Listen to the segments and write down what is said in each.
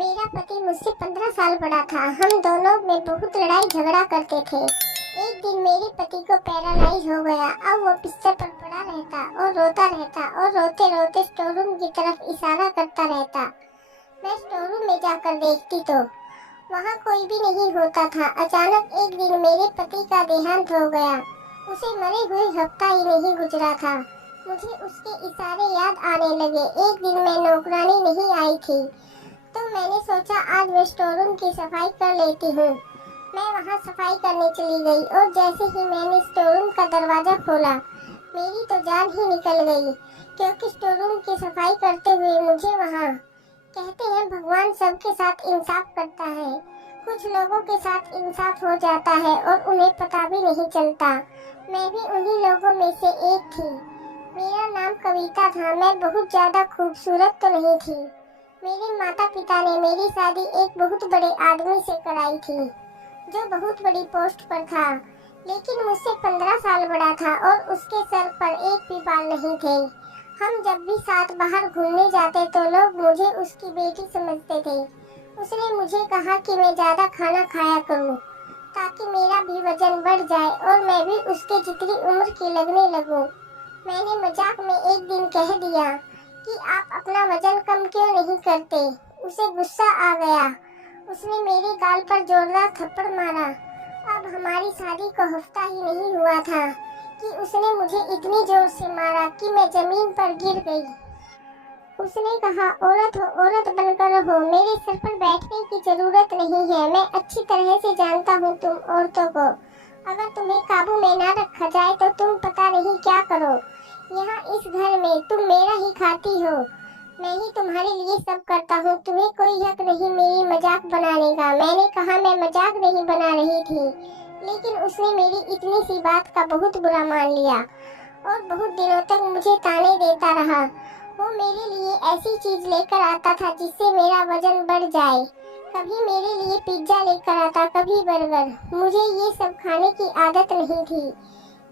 मेरा पति मुझसे 15 साल बड़ा था। हम दोनों में बहुत लड़ाई झगड़ा करते थे। एक दिन मेरे पति को पैरालाइज हो गया। अब वो बिस्तर पर पड़ा रहता और रोता रहता और रोते रोते स्टोर रूम की तरफ इशारा करता रहता। मैं स्टोर रूम में जाकर देखती तो वहाँ कोई भी नहीं होता था। अचानक एक दिन मेरे पति का देहांत हो गया। उसे मरे हुए हफ्ता ही नहीं गुजरा था। मुझे उसके इशारे याद आने लगे। एक दिन मैं नौकरानी नहीं आई थी तो मैंने सोचा आज मैं स्टोर रूम की सफाई कर लेती हूँ। मैं वहाँ सफाई करने चली गई और जैसे ही मैंने स्टोर रूम का दरवाजा खोला मेरी तो जान ही निकल गई, क्योंकि स्टोर रूम की सफाई करते हुए मुझे वहाँ, कहते हैं भगवान सबके साथ इंसाफ करता है, कुछ लोगों के साथ इंसाफ हो जाता है और उन्हें पता भी नहीं चलता। मैं भी उन्हीं लोगों में से एक थी। मेरा नाम कविता था। मैं बहुत ज्यादा खूबसूरत तो नहीं थी। मेरे माता पिता ने मेरी शादी एक बहुत बड़े आदमी से कराई थी जो बहुत बड़ी पोस्ट पर था, लेकिन मुझसे 15 साल बड़ा था और उसके सर पर एक भी बाल नहीं थे। हम जब भी साथ बाहर घूमने जाते तो लोग मुझे उसकी बेटी समझते थे। उसने मुझे कहा कि मैं ज्यादा खाना खाया करूं ताकि मेरा भी वजन बढ़ जाए और मैं भी उसके जितनी उम्र की लगने लगूं। मैंने मजाक में एक दिन कह दिया कि आप अपना वजन कम क्यों नहीं करते। उसे गुस्सा आ गया। उसने मेरे गाल पर जोरदार थप्पड़ मारा। अब हमारी शादी को हफ्ता ही नहीं हुआ था कि उसने मुझे इतनी जोर से मारा कि मैं जमीन पर गिर गई। उसने कहा, औरत हो औरत बनकर रहो, मेरे सर पर बैठने की जरूरत नहीं है। मैं अच्छी तरह से जानता हूँ तुम औरतों को, अगर तुम्हें काबू में ना रखा जाए तो तुम पता नहीं क्या करो। यहाँ इस घर में तुम मेरा ही खाती हो, मैं ही तुम्हारे लिए सब करता हूँ, तुम्हें कोई हक नहीं मेरी मजाक बनाने का। मैंने कहा मैं मजाक नहीं बना रही थी, लेकिन उसने मेरी इतनी सी बात का बहुत बुरा मान लिया और बहुत दिनों तक मुझे ताने देता रहा। वो मेरे लिए ऐसी चीज लेकर आता था जिससे मेरा वजन बढ़ जाए। कभी मेरे लिए पिज्जा लेकर आता, कभी बर्गर। मुझे ये सब खाने की आदत नहीं थी,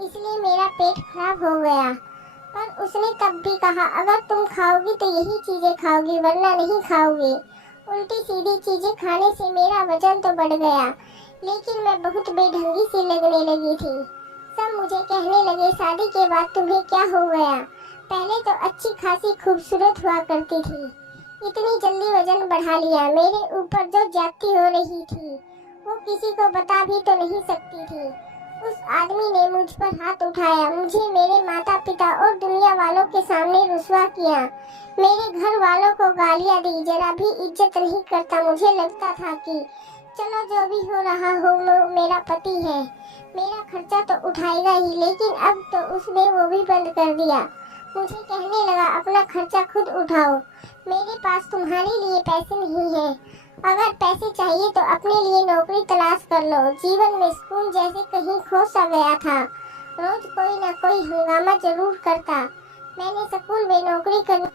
इसलिए मेरा पेट खराब हो गया। पर उसने तब भी कहा, अगर तुम खाओगी तो यही चीजें खाओगी, वरना नहीं खाओगी। उल्टी सीधी चीजें खाने से मेरा वजन तो बढ़ गया, लेकिन मैं बहुत बेढंगी सी लगने लगी थी। सब मुझे कहने लगे, शादी के बाद तुम्हें क्या हो गया, पहले तो अच्छी खासी खूबसूरत हुआ करती थी, इतनी जल्दी वजन बढ़ा लिया। मेरे ऊपर जो ज्यादती हो रही थी वो किसी को बता भी तो नहीं सकती थी। उस आदमी ने मुझ पर हाथ उठाया, मुझे मेरे माता पिता और दुनिया वालों के सामने रुसवा किया, मेरे घर वालों को गालियां दी, जरा भी इज्जत नहीं करता। मुझे लगता था कि चलो जो भी हो रहा हो मेरा पति है, मेरा खर्चा तो उठाएगा ही, लेकिन अब तो उसने वो भी बंद कर दिया। मुझे कहने लगा, अपना खर्चा खुद उठाओ, मेरे पास तुम्हारे लिए पैसे नहीं है, अगर पैसे चाहिए तो अपने लिए नौकरी तलाश कर लो। जीवन में सुकून जैसे कहीं खो सा गया था। रोज कोई ना कोई हंगामा जरूर करता। मैंने स्कूल में नौकरी करना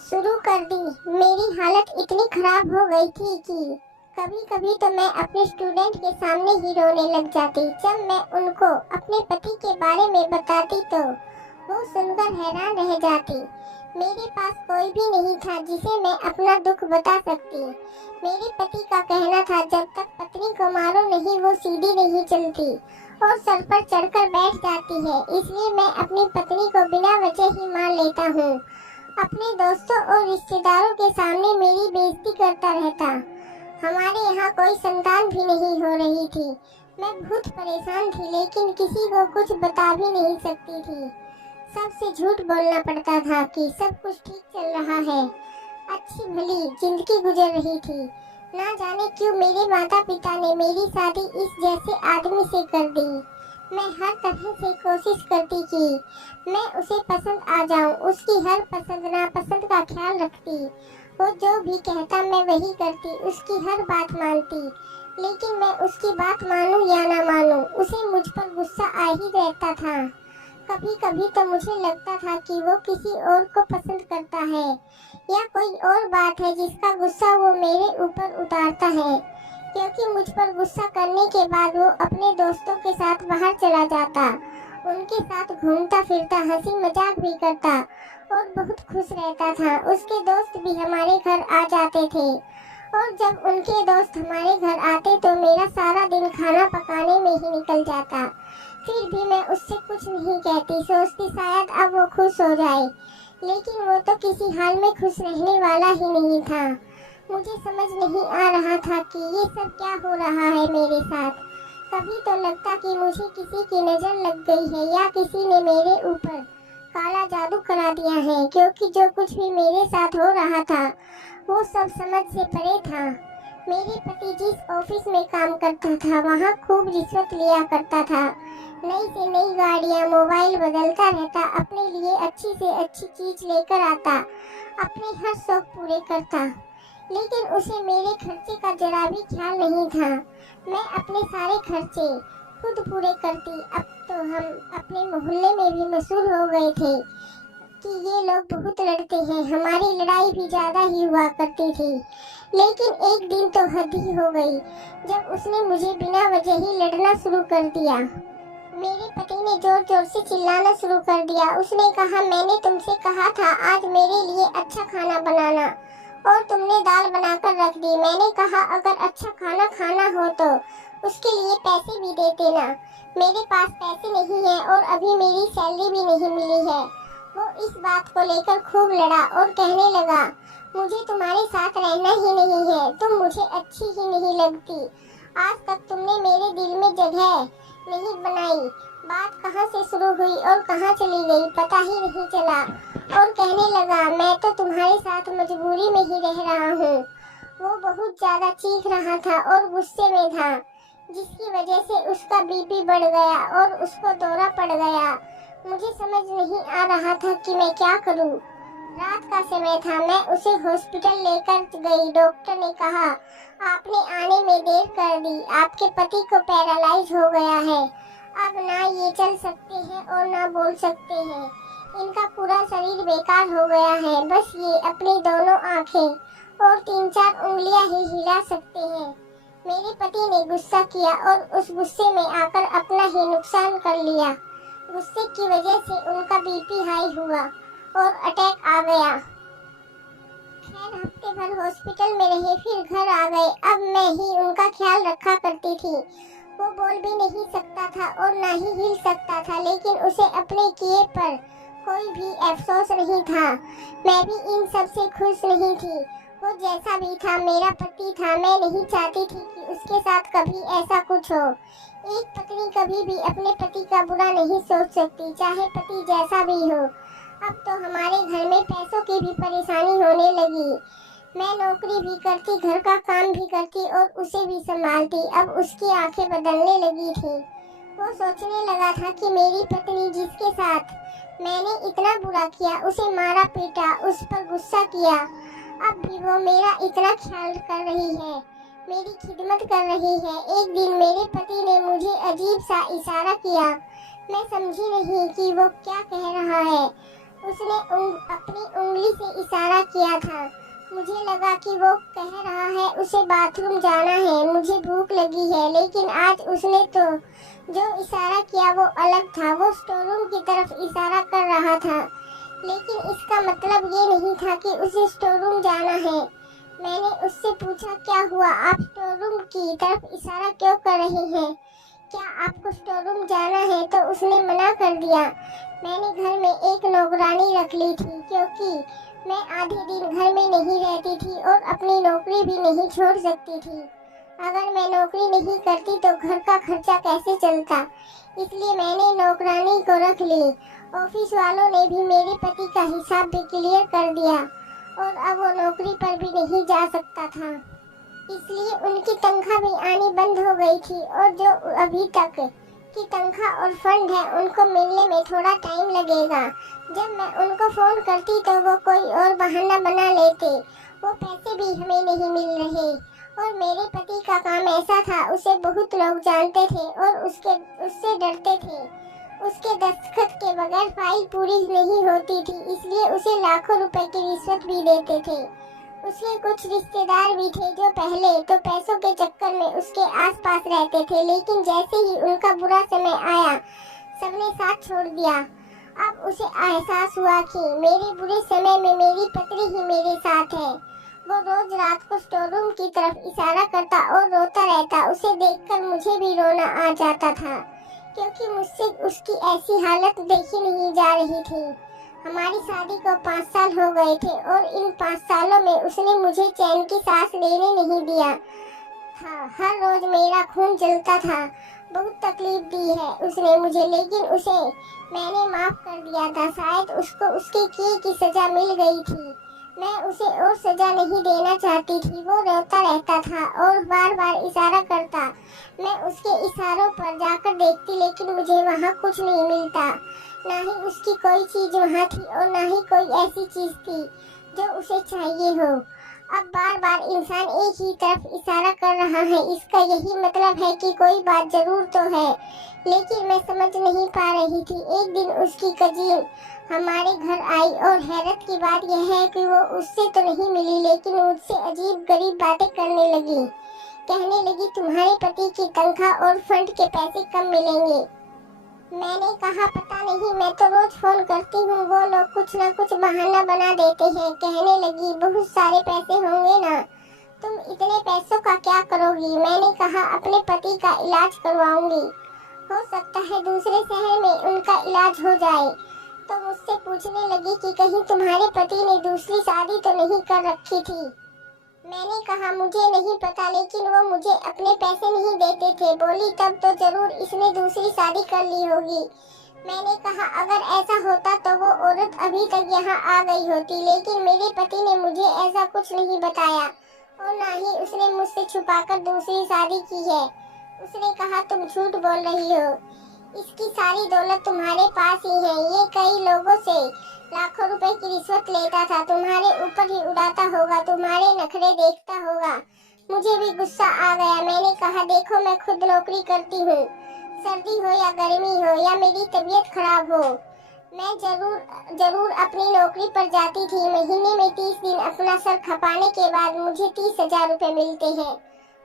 शुरू कर दी। मेरी हालत इतनी खराब हो गई थी कि कभी कभी तो मैं अपने स्टूडेंट के सामने ही रोने लग जाती। जब मैं उनको अपने पति के बारे में बताती तो वो सुनकर हैरान रह जाती। मेरे पास कोई भी नहीं था जिसे मैं अपना दुख बता सकती। मेरे पति का कहना था, जब तक पत्नी को मारो नहीं वो सीधी नहीं चलती और सर पर चढ़कर बैठ जाती है, इसलिए मैं अपनी पत्नी को बिना वजह ही मार लेता हूँ। अपने दोस्तों और रिश्तेदारों के सामने मेरी बेइज्जती करता रहता। हमारे यहाँ कोई संतान भी नहीं हो रही थी। मैं बहुत परेशान थी, लेकिन किसी को कुछ बता भी नहीं सकती थी। सबसे झूठ बोलना पड़ता था कि सब कुछ ठीक चल रहा है, अच्छी भली जिंदगी गुजर रही थी। ना जाने क्यों मेरे माता पिता ने मेरी शादी इस जैसे आदमी से कर दी। मैं हर तरह से कोशिश करती कि मैं उसे पसंद आ जाऊं, उसकी हर पसंद नापसंद का ख्याल रखती, वो जो भी कहता मैं वही करती, उसकी हर बात मानती। लेकिन मैं उसकी बात मानूं या ना मानूं, उसे मुझ पर गुस्सा आ ही रहता था। कभी कभी तो मुझे लगता था कि वो किसी और को पसंद करता है या कोई और बात है जिसका गुस्सा वो मेरे ऊपर उतारता है, क्योंकि मुझ पर गुस्सा करने के बाद वो अपने दोस्तों के साथ बाहर चला जाता, उनके साथ घूमता फिरता, हंसी मजाक भी करता और बहुत खुश रहता था। उसके दोस्त भी हमारे घर आ जाते थे और जब उनके दोस्त हमारे घर आते तो मेरा सारा दिन खाना पकाने में ही निकल जाता। फिर भी मैं उससे कुछ नहीं कहती, सोचती शायद अब वो खुश हो जाए, लेकिन वो तो किसी हाल में खुश रहने वाला ही नहीं था। मुझे समझ नहीं आ रहा था कि ये सब क्या हो रहा है मेरे साथ। कभी तो लगता कि मुझे किसी की नज़र लग गई है या किसी ने मेरे ऊपर काला जादू करा दिया है, क्योंकि जो कुछ भी मेरे साथ हो रहा था वो सब समझ से परे था। मेरे पति जिस ऑफिस में काम करता था वहाँ खूब रिश्वत लिया करता था। नई से नई गाड़ियाँ, मोबाइल बदलता रहता, अपने लिए अच्छी से अच्छी चीज लेकर आता, अपने हर शौक पूरे करता, लेकिन उसे मेरे खर्चे का जरा भी ख्याल नहीं था। मैं अपने सारे खर्चे खुद पूरे करती। अब तो हम अपने मोहल्ले में भी मशहूर हो गए थे कि ये लोग बहुत लड़ते हैं। हमारी लड़ाई भी ज्यादा ही हुआ करती थी। लेकिन एक दिन तो हद ही हो गई जब उसने मुझे बिना वजह ही लड़ना शुरू कर दिया। मेरे पति ने जोर जोर से चिल्लाना शुरू कर दिया। उसने कहा, मैंने तुमसे कहा था आज मेरे लिए अच्छा खाना बनाना और तुमने दाल बनाकर रख दी। मैंने कहा अगर अच्छा खाना खाना हो तो उसके लिए पैसे भी दे देना। मेरे पास पैसे नहीं है और अभी मेरी सैलरी भी नहीं मिली है। वो इस बात को लेकर खूब लड़ा और कहने लगा, मुझे तुम्हारे साथ रहना ही नहीं है, तुम मुझे अच्छी ही नहीं लगती। आज तक तुमने मेरे दिल में जगह नहीं बनाई। बात कहाँ से शुरू हुई और कहाँ चली गई पता ही नहीं चला। और कहने लगा, मैं तो तुम्हारे साथ मजबूरी में ही रह रहा हूँ। वो बहुत ज्यादा चीख रहा था और गुस्से में था, जिसकी वजह से उसका बीपी बढ़ गया और उसको दौरा पड़ गया। मुझे समझ नहीं आ रहा था कि मैं क्या करूं। रात का समय था। मैं उसे हॉस्पिटल लेकर गई। डॉक्टर ने कहा, आपने आने में देर कर दी, आपके पति को पैरालाइज हो गया है। अब ना ये चल सकते हैं और ना बोल सकते हैं। इनका पूरा शरीर बेकार हो गया है। बस ये अपनी दोनों आंखें और 3-4 उंगलियां ही हिला सकते हैं। मेरे पति ने गुस्सा किया और उस गुस्से में आकर अपना ही नुकसान कर लिया। गुस्से की वजह से उनका बीपी हाई हुआ और अटैक आ गया। खैर हफ्ते भर हॉस्पिटल में रहे, फिर घर आ गए। अब मैं ही उनका ख्याल रखा करती थी। वो बोल भी नहीं सकता था और ना ही हिल सकता था, लेकिन उसे अपने किए पर कोई भी अफसोस नहीं था। मैं भी इन सब से खुश नहीं थी। वो जैसा भी था मेरा पति था। मैं नहीं चाहती थी कि उसके साथ कभी ऐसा कुछ हो। एक पत्नी कभी भी अपने पति का बुरा नहीं सोच सकती, चाहे पति जैसा भी हो। अब तो हमारे घर में पैसों की भी परेशानी होने लगी। मैं नौकरी भी करती, घर का काम भी करती और उसे भी संभालती। अब उसकी आंखें बदलने लगी थी। वो सोचने लगा था कि मेरी पत्नी जिसके साथ मैंने इतना बुरा किया, उसे मारा पीटा, उस पर गुस्सा किया, अब भी वो मेरा इतना ख्याल कर रही है, मेरी खिदमत कर रही है। एक दिन मेरे पति ने मुझे अजीब सा इशारा किया। मैं समझी नहीं कि वो क्या कह रहा है। उसने अपनी उंगली से इशारा किया था। मुझे लगा कि वो कह रहा है उसे बाथरूम जाना है, मुझे भूख लगी है। लेकिन आज उसने तो जो इशारा किया वो अलग था। वो स्टोर रूम की तरफ इशारा कर रहा था, लेकिन इसका मतलब ये नहीं था कि उसे स्टोर रूम जाना है। मैंने उससे पूछा, क्या हुआ, आप स्टोर रूम की तरफ इशारा क्यों कर रहे हैं? क्या आपको स्टोर रूम जाना है? तो उसने मना कर दिया। मैंने घर में एक नौकरानी रख ली थी, क्योंकि मैं आधे दिन घर में नहीं रहती थी और अपनी नौकरी भी नहीं छोड़ सकती थी। अगर मैं नौकरी नहीं करती तो घर का खर्चा कैसे चलता, इसलिए मैंने नौकरानी को रख ली। ऑफिस वालों ने भी मेरे पति का हिसाब भी क्लियर कर दिया और अब वो नौकरी पर भी नहीं जा सकता था, इसलिए उनकी तनख्वाह भी आनी बंद हो गई थी। और जो अभी तक की तनख्वाह और फंड है उनको मिलने में थोड़ा टाइम लगेगा। जब मैं उनको फोन करती तो वो कोई और बहाना बना लेते। वो पैसे भी हमें नहीं मिल रहे। और मेरे पति का काम ऐसा था, उसे बहुत लोग जानते थे और उससे डरते थे। उसके दस्तखत के बगैर फाइल पूरी नहीं होती थी, इसलिए उसे लाखों रुपए की रिश्वत भी देते थे। उसके कुछ रिश्तेदार भी थे जो पहले तो पैसों के चक्कर में उसके आसपास रहते थे, लेकिन जैसे ही उनका बुरा समय आया सबने साथ छोड़ दिया। अब उसे एहसास हुआ कि मेरे बुरे समय में मेरी पत्नी ही मेरे साथ है। वो रोज रात को स्टोर रूम की तरफ इशारा करता और रोता रहता। उसे देखकर मुझे भी रोना आ जाता था, क्योंकि मुझसे उसकी ऐसी हालत देखी नहीं जा रही थी। हमारी शादी को 5 साल हो गए थे और इन 5 सालों में उसने मुझे चैन की सांस लेने नहीं दिया था। हर रोज मेरा खून जलता था। बहुत तकलीफ दी है उसने मुझे, लेकिन उसे मैंने माफ कर दिया था। शायद उसको उसके किए की सजा मिल गई थी। मैं उसे और सजा नहीं देना चाहती थी। वो रोता रहता था और बार बार इशारा करता। मैं उसके इशारों पर जाकर देखती, लेकिन मुझे वहाँ कुछ नहीं मिलता। ना ही उसकी कोई चीज वहाँ थी और ना ही कोई ऐसी चीज थी जो उसे चाहिए हो। अब बार बार इंसान एक ही तरफ इशारा कर रहा है, इसका यही मतलब है कि कोई बात जरूर तो है, लेकिन मैं समझ नहीं पा रही थी। एक दिन उसकी कजीन हमारे घर आई और हैरत की बात यह है कि वो उससे तो नहीं मिली, लेकिन मुझसे अजीब गरीब बातें करने लगी। कहने लगी, तुम्हारे पति की तनख्वाह और फंड के पैसे कब मिलेंगे? मैंने कहा, पता नहीं, मैं तो रोज फोन करती हूँ, वो लोग कुछ ना कुछ बहाना बना देते हैं। कहने लगी, बहुत सारे पैसे होंगे ना, तुम इतने पैसों का क्या करोगी? मैंने कहा, अपने पति का इलाज करवाऊंगी, हो सकता है दूसरे शहर में उनका इलाज हो जाए। तो मुझसे पूछने लगी कि कहीं तुम्हारे पति ने दूसरी शादी तो नहीं कर रखी थी? मैंने कहा, मुझे नहीं पता, लेकिन वो मुझे अपने पैसे नहीं देते थे। बोली, तब तो जरूर इसने दूसरी शादी कर ली होगी। मैंने कहा, अगर ऐसा होता तो वो औरत अभी तक यहाँ आ गई होती, लेकिन मेरे पति ने मुझे ऐसा कुछ नहीं बताया और ना ही उसने मुझसे छुपाकर दूसरी शादी की है। उसने कहा, तुम झूठ बोल रही हो, इसकी सारी दौलत तुम्हारे पास ही है। ये कई लोगों से लाखों रुपए की रिश्वत लेता था, तुम्हारे ऊपर ही उड़ाता होगा, तुम्हारे नखरे देखता होगा। मुझे भी गुस्सा आ गया। मैंने कहा, देखो, मैं खुद नौकरी करती हूँ, सर्दी हो या गर्मी हो या मेरी तबीयत खराब हो, मैं जरूर अपनी नौकरी पर जाती थी। महीने में 30 दिन अपना सर खपाने के बाद मुझे 30,000 रुपए मिलते हैं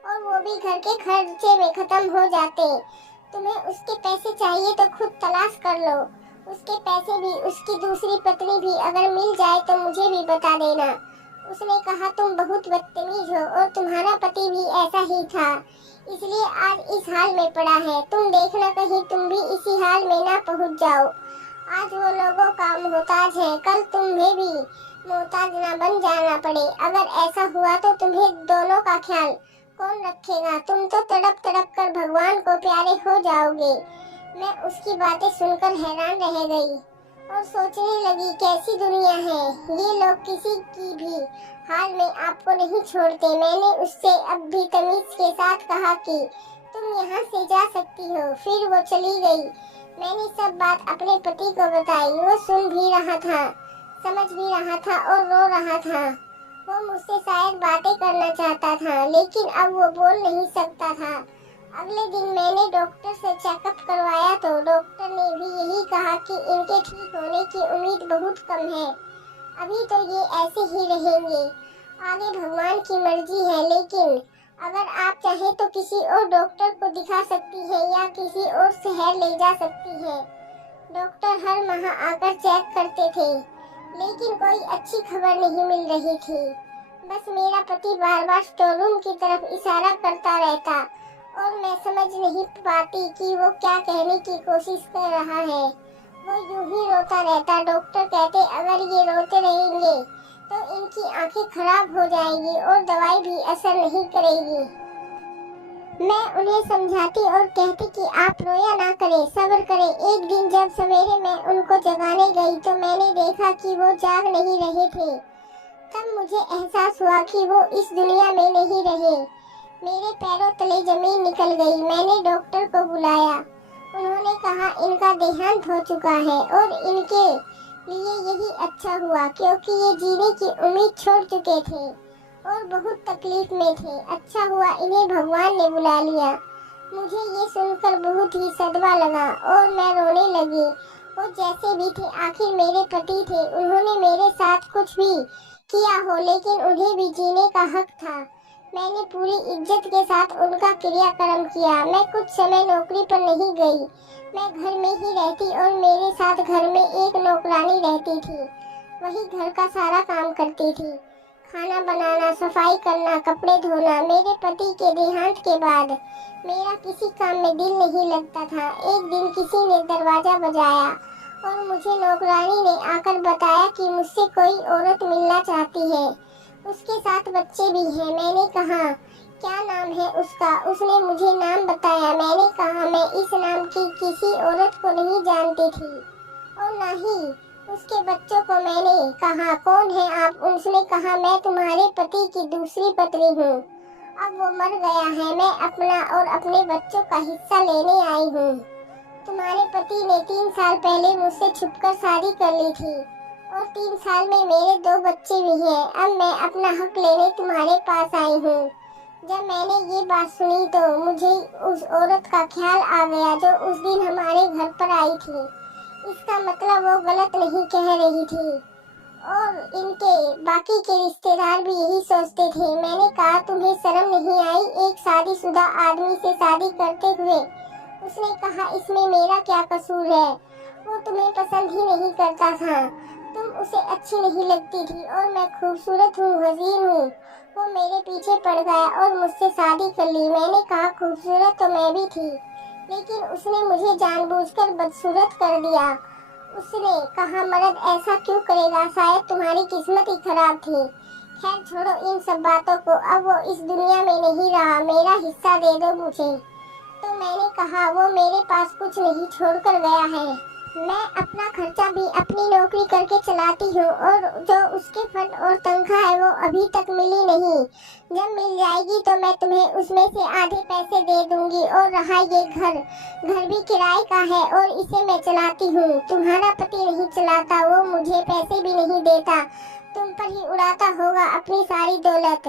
और वो भी घर के खर्चे में खत्म हो जाते। तुम्हें उसके पैसे चाहिए तो खुद तलाश कर लो। उसके पैसे भी, उसकी दूसरी पत्नी भी अगर मिल जाए तो मुझे भी बता देना। उसने कहा, तुम बहुत बदतमीज हो और तुम्हारा पति भी ऐसा ही था, इसलिए आज इस हाल में पड़ा है। तुम देखना कहीं तुम भी इसी हाल में ना पहुंच जाओ। आज वो लोगों का मोहताज है, कल तुम्हें भी मोहताज ना बन जाना पड़े। अगर ऐसा हुआ तो तुम्हें दोनों का ख्याल कौन रखेगा? तुम तो तड़प तड़प कर भगवान को प्यारे हो जाओगे। मैं उसकी बातें सुनकर हैरान रह गई और सोचने लगी, कैसी दुनिया है ये, लोग किसी की भी हाल में आपको नहीं छोड़ते। मैंने उससे अब भी तमीज के साथ कहा कि तुम यहाँ से जा सकती हो, फिर वो चली गई। मैंने सब बात अपने पति को बताई। वो सुन भी रहा था, समझ भी रहा था और रो रहा था। वो मुझसे शायद बातें करना चाहता था, लेकिन अब वो बोल नहीं सकता था। अगले दिन मैंने डॉक्टर से चेकअप करवाया तो डॉक्टर ने भी यही कहा कि इनके ठीक होने की उम्मीद बहुत कम है, अभी तो ये ऐसे ही रहेंगे, आगे भगवान की मर्जी है। लेकिन अगर आप चाहे तो किसी और डॉक्टर को दिखा सकती है या किसी और शहर ले जा सकती है। डॉक्टर हर माह आकर चेक करते थे, लेकिन कोई अच्छी खबर नहीं मिल रही थी। बस मेरा पति बार बार स्टोर रूम की तरफ इशारा करता रहता और मैं समझ नहीं पाती कि वो क्या कहने की कोशिश कर रहा है। वो यूं ही रोता रहता। डॉक्टर कहते, अगर ये रोते रहेंगे तो इनकी आंखें खराब हो जाएंगी और दवाई भी असर नहीं करेगी। मैं उन्हें समझाती और कहती कि आप रोया ना करें, सब्र करें। एक दिन जब सवेरे मैं उनको जगाने गई तो मैंने देखा कि वो जाग नहीं रहे थे। तब मुझे एहसास हुआ कि वो इस दुनिया में नहीं रहे। मेरे पैरों तले जमीन निकल गई। मैंने डॉक्टर को बुलाया। उन्होंने कहा, इनका देहांत हो चुका है और इनके लिए यही अच्छा हुआ, क्योंकि ये जीने की उम्मीद छोड़ चुके थे और बहुत तकलीफ में थे। अच्छा हुआ इन्हें भगवान ने बुला लिया। मुझे ये सुनकर बहुत ही सदमा लगा और मैं रोने लगी। वो जैसे भी थे, आखिर मेरे पति थे। उन्होंने मेरे साथ कुछ भी किया हो, लेकिन उन्हें भी जीने का हक था। मैंने पूरी इज्जत के साथ उनका क्रियाक्रम किया। मैं कुछ समय नौकरी पर नहीं गई, मैं घर में ही रहती और मेरे साथ घर में एक नौकरानी रहती थी। वही घर का सारा काम करती थी, खाना बनाना, सफाई करना, कपड़े धोना। मेरे पति के देहांत के बाद मेरा किसी काम में दिल नहीं लगता था। एक दिन किसी ने दरवाजा बजाया और मुझे नौकरानी ने आकर बताया कि मुझसे कोई औरत मिलना चाहती है, उसके साथ बच्चे भी हैं। मैंने कहा क्या नाम है उसका? उसने मुझे नाम बताया। मैंने कहा मैं इस नाम की किसी औरत को नहीं जानती थी और न ही उसके बच्चों को। मैंने कहा कौन है आप? उसने कहा मैं तुम्हारे पति की दूसरी पत्नी हूँ, अब वो मर गया है, मैं अपना और अपने बच्चों का हिस्सा लेने आई हूँ। तुम्हारे पति ने 3 साल पहले मुझसे छुपकर शादी कर ली थी और 3 साल में मेरे 2 बच्चे भी हैं। अब मैं अपना हक लेने तुम्हारे पास आई हूँ। जब मैंने ये बात सुनी तो मुझे उस औरत का ख्याल आ गया जो उस दिन हमारे घर पर आई थी। इसका मतलब वो गलत नहीं कह रही थी और इनके बाकी के रिश्तेदार भी यही सोचते थे। मैंने कहा तुम्हें शर्म नहीं आई एक शादीशुदा आदमी से शादी करते हुए? उसने कहा इसमें मेरा क्या कसूर है, वो तुम्हें पसंद ही नहीं करता था, तुम उसे अच्छी नहीं लगती थी और मैं खूबसूरत हूँ, हसीन हूँ। वो मेरे पीछे पड़ गया और मुझसे शादी कर ली। मैंने कहा खूबसूरत तो मैं भी थी, लेकिन उसने मुझे जानबूझकर बदसूरत कर दिया। उसने कहा मर्द ऐसा क्यों करेगा, शायद तुम्हारी किस्मत ही खराब थी। खैर छोड़ो इन सब बातों को, अब वो इस दुनिया में नहीं रहा, मेरा हिस्सा दे दो मुझे। तो मैंने कहा वो मेरे पास कुछ नहीं छोड़ कर गया है, मैं अपना खर्चा भी अपनी नौकरी करके चलाती हूँ और जो उसके फंड और तनख्वाह है वो अभी तक मिली नहीं। जब मिल जाएगी तो मैं तुम्हें उसमें से आधे पैसे दे दूंगी। और रहा ये घर भी किराए का है और इसे मैं चलाती हूँ, तुम्हारा पति नहीं चलाता, वो मुझे पैसे भी नहीं देता, तुम पर ही उड़ाता होगा अपनी सारी दौलत।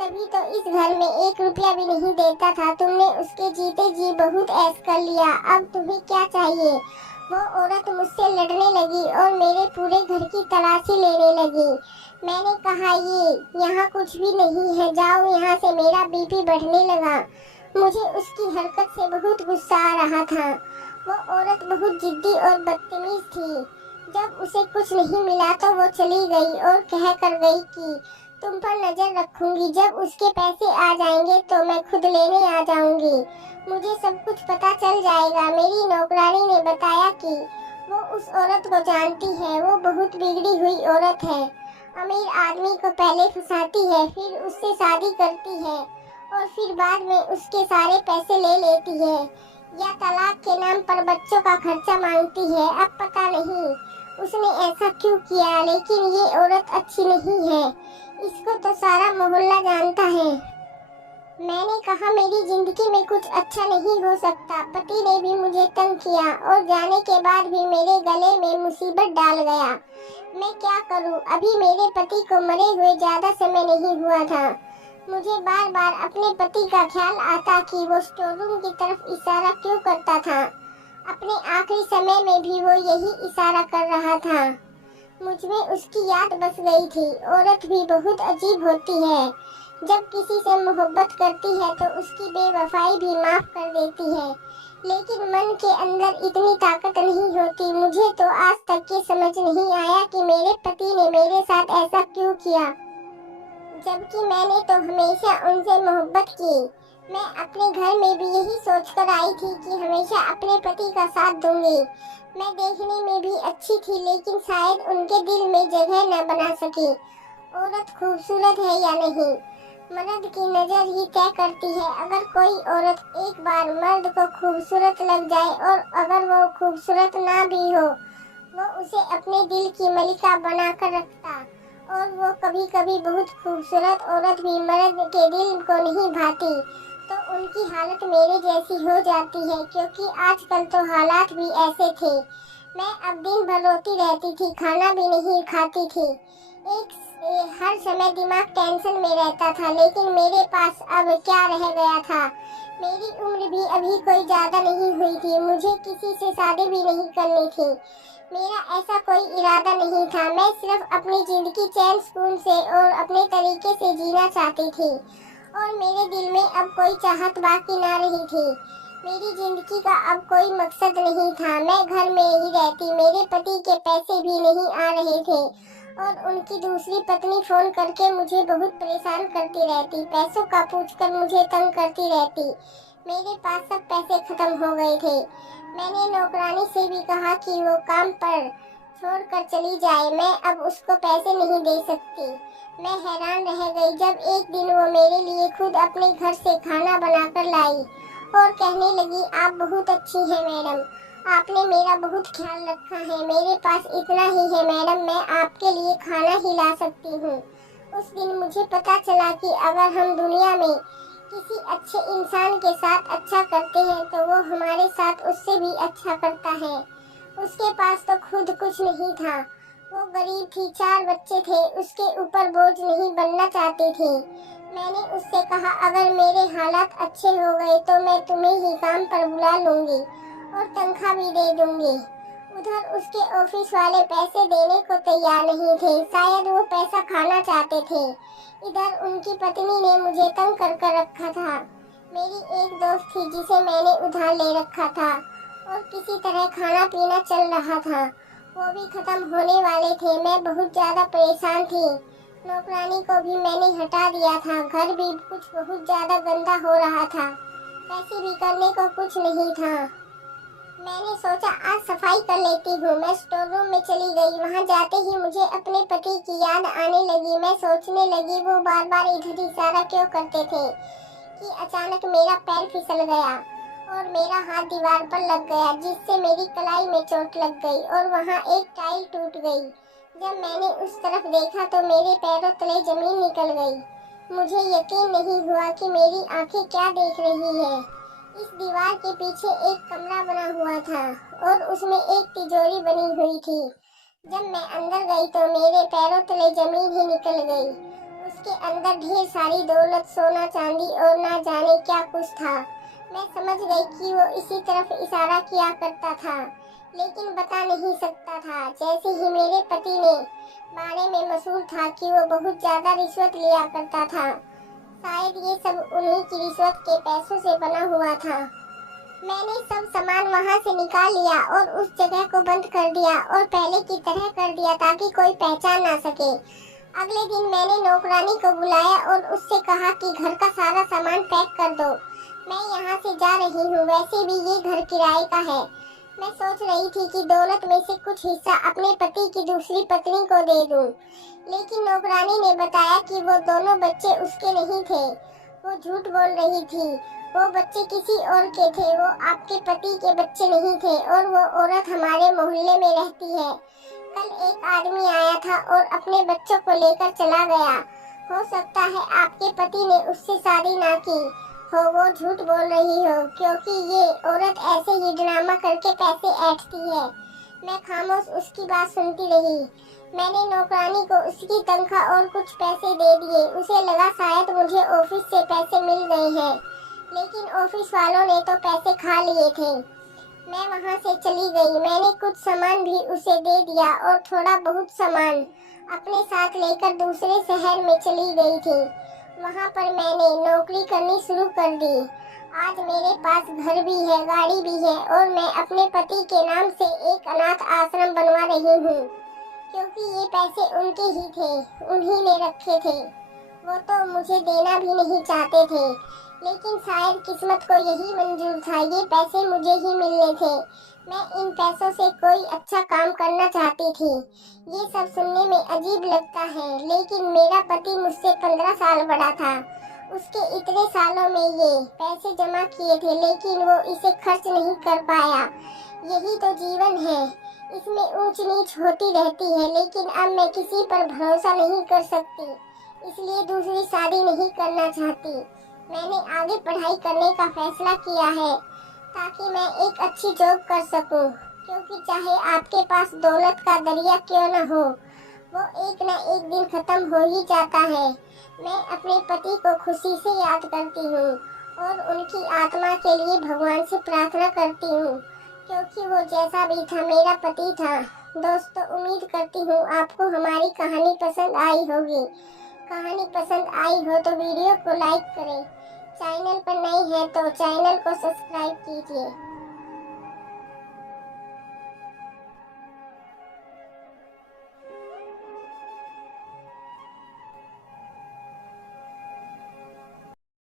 तभी तो इस घर में 1 रुपया भी नहीं देता था। तुमने उसके जीते जी बहुत ऐश कर लिया, अब तुम्हें क्या चाहिए? वो औरत मुझसे लड़ने लगी और मेरे पूरे घर की तलाशी लेने लगी। मैंने कहा ये यहाँ कुछ भी नहीं है, जाओ यहाँ से। मेरा बीपी बढ़ने लगा, मुझे उसकी हरकत से बहुत गुस्सा आ रहा था। वो औरत बहुत जिद्दी और बदतमीज थी। जब उसे कुछ नहीं मिला तो वो चली गई और कह कर गई कि तुम पर नजर रखूंगी, जब उसके पैसे आ जाएंगे तो मैं खुद लेने आ जाऊंगी, मुझे सब कुछ पता चल जाएगा। मेरी नौकरानी ने बताया कि वो उस औरत को जानती है, वो बहुत बिगड़ी हुई औरत है, अमीर आदमी को पहले फंसाती है, फिर उससे शादी करती है और फिर बाद में उसके सारे पैसे ले लेती है या तलाक के नाम पर बच्चों का खर्चा मांगती है। अब पता नहीं उसने ऐसा क्यों किया, लेकिन ये औरत अच्छी नहीं है, इसको तो सारा मोहल्ला जानता है। मैंने कहा मेरी जिंदगी में कुछ अच्छा नहीं हो सकता। पति ने भी मुझे तंग किया और जाने के बाद भी मेरे गले में मुसीबत डाल गया। मैं क्या करूं? अभी मेरे पति को मरे हुए ज्यादा समय नहीं हुआ था। मुझे बार बार अपने पति का ख्याल आता कि वो स्टोर रूम की तरफ इशारा क्यों करता था। अपने आखिरी समय में भी वो यही इशारा कर रहा था। मुझमें उसकी याद बस गई थी। औरत भी बहुत अजीब होती है, जब किसी से मोहब्बत करती है तो उसकी बेवफाई भी माफ कर देती है, लेकिन मन के अंदर इतनी ताकत नहीं होती। मुझे तो आज तक ये समझ नहीं आया कि मेरे पति ने मेरे साथ ऐसा क्यों किया, जबकि मैंने तो हमेशा उनसे मोहब्बत की। मैं अपने घर में भी यही सोचकर आई थी कि हमेशा अपने पति का साथ दूंगी। मैं देखने में भी अच्छी थी, लेकिन शायद उनके दिल में जगह न बना सकी। औरत खूबसूरत है या नहीं, मर्द की नजर ही तय करती है। अगर कोई औरत एक बार मर्द को खूबसूरत लग जाए और अगर वो खूबसूरत ना भी हो, वो उसे अपने दिल की मलिका बनाकर रखता। और वो कभी कभी बहुत खूबसूरत औरत भी मर्द के दिल को नहीं भाती, तो उनकी हालत मेरे जैसी हो जाती है, क्योंकि आजकल तो हालात भी ऐसे थे। मैं अब दिन भर रोती रहती थी, खाना भी नहीं खाती थी। हर समय दिमाग टेंशन में रहता था, लेकिन मेरे पास अब क्या रह गया था। मेरी उम्र भी अभी कोई ज्यादा नहीं हुई थी, मुझे किसी से शादी भी नहीं करनी थी। मेरा ऐसा कोई इरादा नहीं था, मैं सिर्फ अपनी जिंदगी चैन सुकून से और अपने तरीके से जीना चाहती थी और मेरे दिल में अब कोई चाहत बाकी ना रही थी। मेरी जिंदगी का अब कोई मकसद नहीं था। मैं घर में ही रहती, मेरे पति के पैसे भी नहीं आ रहे थे और उनकी दूसरी पत्नी फोन करके मुझे बहुत परेशान करती रहती, पैसों का पूछकर मुझे तंग करती रहती। मेरे पास सब पैसे खत्म हो गए थे। मैंने नौकरानी से भी कहा कि वो काम पर छोड़कर चली जाए, मैं अब उसको पैसे नहीं दे सकती। मैं हैरान रह गई जब एक दिन वो मेरे लिए खुद अपने घर से खाना बनाकर लाई और कहने लगी, आप बहुत अच्छी हैं मैडम, आपने मेरा बहुत ख्याल रखा है, मेरे पास इतना ही है मैडम, मैं आपके लिए खाना ही ला सकती हूँ। उस दिन मुझे पता चला कि अगर हम दुनिया में किसी अच्छे इंसान के साथ अच्छा करते हैं तो वो हमारे साथ उससे भी अच्छा करता है। उसके पास तो खुद कुछ नहीं था, वो गरीब थी, 4 बच्चे थे, उसके ऊपर बोझ नहीं बनना चाहती थी। मैंने उससे कहा, अगर मेरे हालात अच्छे हो गए तो मैं तुम्हें ही काम पर बुला लूंगी और तनख्वाह भी दे दूंगी। उधर उसके ऑफिस वाले पैसे देने को तैयार नहीं थे, शायद वो पैसा खाना चाहते थे। इधर उनकी पत्नी ने मुझे तंग कर रखा था। मेरी एक दोस्त थी जिसे मैंने उधार ले रखा था और किसी तरह खाना पीना चल रहा था, वो भी खत्म होने वाले थे। मैं बहुत ज्यादा परेशान थी। नौकरानी को भी मैंने हटा दिया था, घर भी कुछ बहुत ज्यादा गंदा हो रहा था, वैसे भी करने को कुछ नहीं था। मैंने सोचा आज सफाई कर लेती हूँ। मैं स्टोर रूम में चली गई। वहाँ जाते ही मुझे अपने पति की याद आने लगी। मैं सोचने लगी वो बार बार इधर इशारा क्यों करते थे कि अचानक मेरा पैर फिसल गया और मेरा हाथ दीवार पर लग गया, जिससे मेरी कलाई में चोट लग गई और वहाँ एक टाइल टूट गई। जब मैंने उस तरफ देखा तो मेरे पैरों तले जमीन निकल गई। मुझे यकीन नहीं हुआ कि मेरी आंखें क्या देख रही है। इस दीवार के पीछे एक कमरा बना हुआ था और उसमें एक तिजोरी बनी हुई थी। जब मैं अंदर गई तो मेरे पैरों तले जमीन ही निकल गई। उसके अंदर ढेर सारी दौलत, सोना चांदी और ना जाने क्या कुछ था। मैं समझ गई कि वो इसी तरफ इशारा किया करता था, लेकिन बता नहीं सकता था। जैसे ही मेरे पति ने बारे में मशहूर था कि वो बहुत ज्यादा रिश्वत लिया करता था, शायद ये सब उन्हीं की रिश्वत के पैसों से बना हुआ था। मैंने सब सामान वहाँ से निकाल लिया और उस जगह को बंद कर दिया और पहले की तरह कर दिया ताकि कोई पहचान ना सके। अगले दिन मैंने नौकरानी को बुलाया और उससे कहा कि घर का सारा सामान पैक कर दो, मैं यहाँ से जा रही हूँ, वैसे भी ये घर किराए का है। मैं सोच रही थी कि दौलत में से कुछ हिस्सा अपने पति की दूसरी पत्नी को दे दूं, लेकिन नौकरानी ने बताया कि वो दोनों बच्चे उसके नहीं थे। वो झूठ बोल रही थी, वो बच्चे किसी और के थे, वो आपके पति के बच्चे नहीं थे और वो औरत हमारे मोहल्ले में रहती है। कल एक आदमी आया था और अपने बच्चों को लेकर चला गया। हो सकता है आपके पति ने उससे शादी ना की हो, वो झूठ बोल रही हो, क्योंकि ये औरत ऐसे ही ड्रामा करके पैसे ऐंठती है। मैं खामोश उसकी बात सुनती रही। मैंने नौकरानी को उसकी तनख्वाह और कुछ पैसे दे दिए। उसे लगा शायद मुझे ऑफिस से पैसे मिल गए हैं, लेकिन ऑफिस वालों ने तो पैसे खा लिए थे। मैं वहाँ से चली गई। मैंने कुछ सामान भी उसे दे दिया और थोड़ा बहुत सामान अपने साथ लेकर दूसरे शहर में चली गई थी। वहाँ पर मैंने नौकरी करनी शुरू कर दी। आज मेरे पास घर भी है, गाड़ी भी है और मैं अपने पति के नाम से एक अनाथ आश्रम बनवा रही हूँ, क्योंकि ये पैसे उनके ही थे, उन्हीं ने रखे थे। वो तो मुझे देना भी नहीं चाहते थे, लेकिन शायद किस्मत को यही मंजूर था, ये पैसे मुझे ही मिलने थे। मैं इन पैसों से कोई अच्छा काम करना चाहती थी। ये सब सुनने में अजीब लगता है, लेकिन मेरा पति मुझसे 15 साल बड़ा था। उसके इतने सालों में ये पैसे जमा किए थे, लेकिन वो इसे खर्च नहीं कर पाया। यही तो जीवन है, इसमें ऊंच नीच होती रहती है, लेकिन अब मैं किसी पर भरोसा नहीं कर सकती, इसलिए दूसरी शादी नहीं करना चाहती। मैंने आगे पढ़ाई करने का फैसला किया है ताकि मैं एक अच्छी जॉब कर सकूं, क्योंकि चाहे आपके पास दौलत का दरिया क्यों न हो, वो एक न एक दिन खत्म हो ही जाता है। मैं अपने पति को खुशी से याद करती हूँ और उनकी आत्मा के लिए भगवान से प्रार्थना करती हूँ, क्योंकि वो जैसा भी था मेरा पति था। दोस्तों, उम्मीद करती हूँ आपको हमारी कहानी पसंद आई होगी। कहानी पसंद आई हो तो वीडियो को लाइक करें, चैनल पर नए हैं तो चैनल को सब्सक्राइब कीजिए।